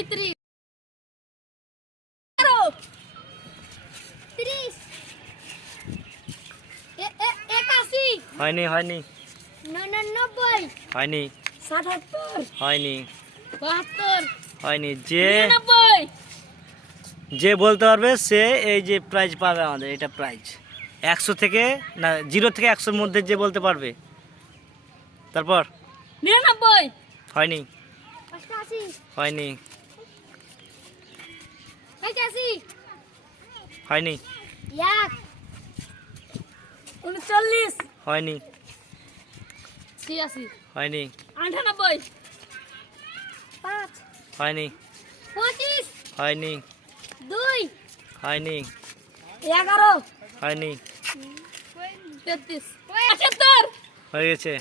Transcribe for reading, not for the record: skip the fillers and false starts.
35 30 81 হয়নি হয়নি 99 হয়নি 77 হয়নি 72 হয়নি 99 যে বলতে পারবে সে এই যে প্রাইজ পাবে আমাদের এটা প্রাইজ 100 থেকে না 0 থেকে 100 এর মধ্যে যে বলতে পারবে তারপর 99 হয়নি 88 হয়নি 81 হয়নি 1 39 হয়নি 86 হয়নি 98 5 হয়নি 25 হয়নি 2 হয়নি 11 হয়নি 33 75 হয়ে গেছে।